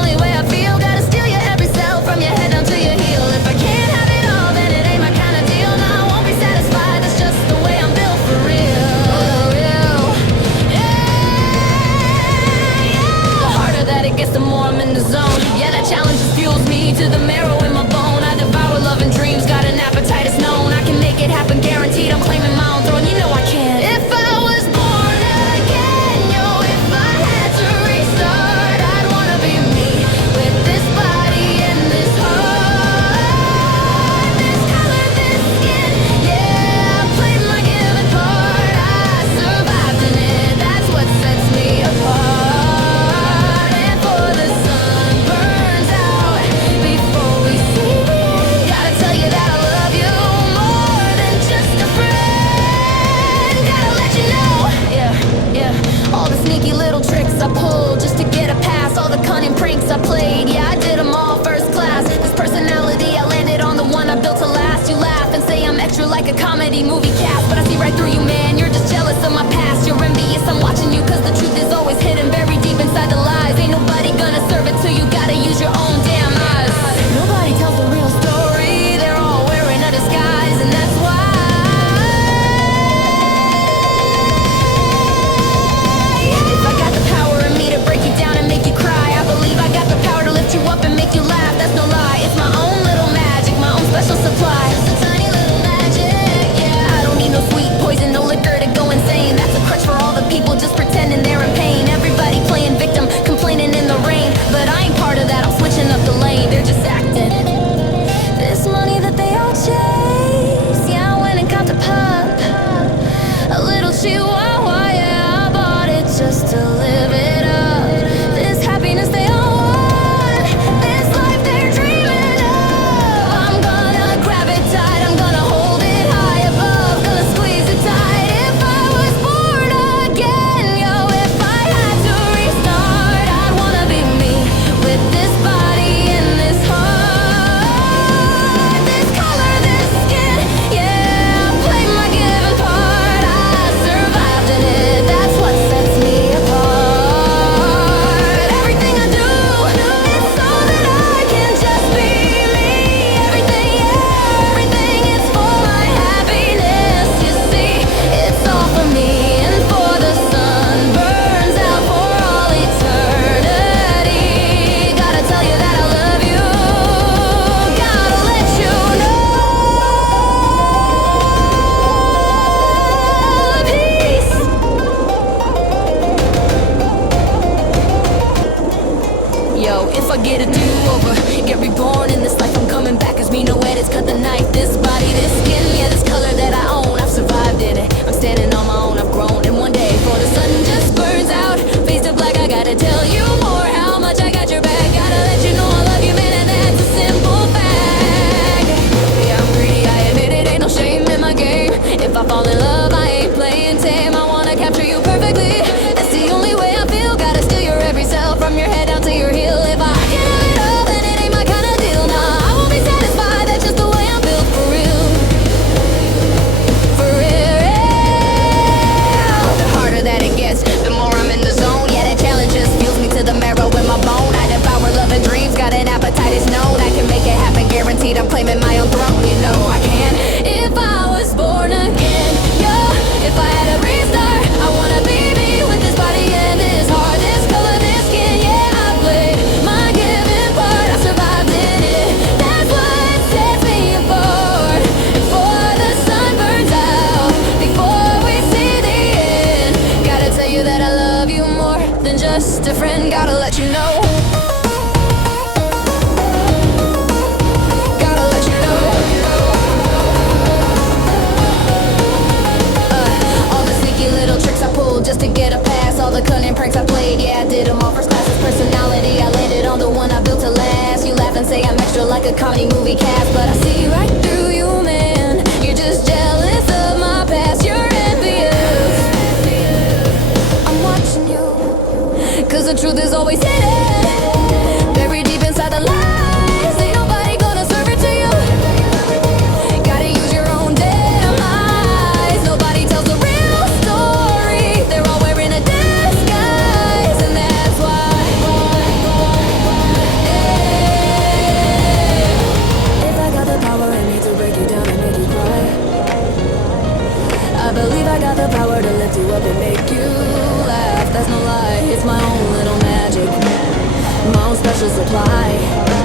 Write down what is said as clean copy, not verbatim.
only way I feel. Gotta steal your every cell from your head down to your heel. If I can't have it all, then it ain't my kind of deal. No, I won't be satisfied, that's just the way I'm built for real. The harder that it gets, the more I'm in the zone. Yeah, that challenge just fuels me to the marrow in my bone. I devour love and dreams, got an appetite, it's known. I can make it happen, guaranteed. I'm claiming my own throne, you know I can. If I was born again, yo, if I had to restart, I'd wanna be me with this body and this heart, this color, this skin. Yeah, I played my given part, I survived in it. That's what sets me apart. And for the sun burns out before we see the end, gotta tell you that I love you more than just a friend. Gotta let you know, yeah, all the sneaky little tricks I pulled just to get a pass, all the cunning pranks I played, yeah, I did them all first class. This personality, I landed on the one I built to last. You laugh and say I'm extra like a comedy movie cast, but I see right through you, man, you're just jealous of my past. You're envious, I'm watching you, cause the truth is always hidden buried deep inside the lies. Ain't nobody gonna serve it to you, gotta use your own damn eyes. Nobody tells the real story, they're all wearing a disguise, and that's why if I got the power in me to break you down and make you cry, I believe I got the power to lift you up and make you laugh. That's no lie, it's my own little magic, my own special supply. Just a tiny little magic, yeah. I don't need no sweet poison, no liquor to go insane. That's a crutch for all the people just pretending they're in pain. Everybody playing victim, complaining in the rain, but I ain't part of that, I'm switching up the lane. They're just acting. This money that they all chase, yeah, I went and got the pup, a little chihuahua, yeah, I bought it just to live it up. This happiness they all want, this life they're dreaming of, I'm gonna grab it tight, I'm gonna hold it high above, gonna squeeze it tight. If I was born again, yo, if I had to restart, I'd wanna be me with this body and this heart, this color, this skin. Yeah, I played my given part, I survived in it. That's what sets me apart. Everything I do, it's so that I can just be me. Everything, yeah, everything, it's for my happiness. You see, it's all for me and for the sun burns out for all eternity. Gotta tell you that I love you, gotta let you know. Peace. Yo, if I get a do-over, get reborn in this life, I'm coming back, cause me no edits, cut the knife. This body, this skin, yeah, this color that I own, I've survived in it, I'm standing on my own, I've grown. And one day, before the sun just burns out, face to black, I gotta tell you more, how much I got your back. Gotta let you know I love you, man, and that's a simple fact. Yeah, I'm greedy, I admit it, ain't no shame in my game. If I fall in love, I ain't playing tame, I wanna capture you perfectly. That's the only way I feel, gotta steal your every cell from your head down to your heel. If I can have it all, then it ain't my kind of deal. Nah, I won't be satisfied, that's just the way I'm built for real. For real. The harder that it gets, the more I'm in the zone. Yeah, that challenge just fuels me to the marrow in my bone. I devour love and dreams, got an appetite, it's known. I can make it happen, guaranteed. I'm claiming my own throne, you know I can. If I was born again, yeah, if I had a restart, I wanna be me with this body and this heart, this color, this skin. Yeah, I played my given part, I survived in it. That's what sets me apart. Before the sun burns out, before we see the end, gotta tell you that I love you more than just a friend. Gotta let you know. Gotta let you know. All the sneaky little tricks I pulled just to get a pass, all the cunning pranks I played, yeah, I did them all first class. This personality, I landed on the one I built to last. You laugh and say I'm extra like a comedy movie cast, but I see right through you, man. You're just jealous of my past, you're envious. I'm watching you, cause the truth is always hidden, buried deep inside the lies. Ain't nobody gonna serve it to you, gotta use your own damn eyes. Nobody tells the real story, they're all wearing a disguise, and that's why reply.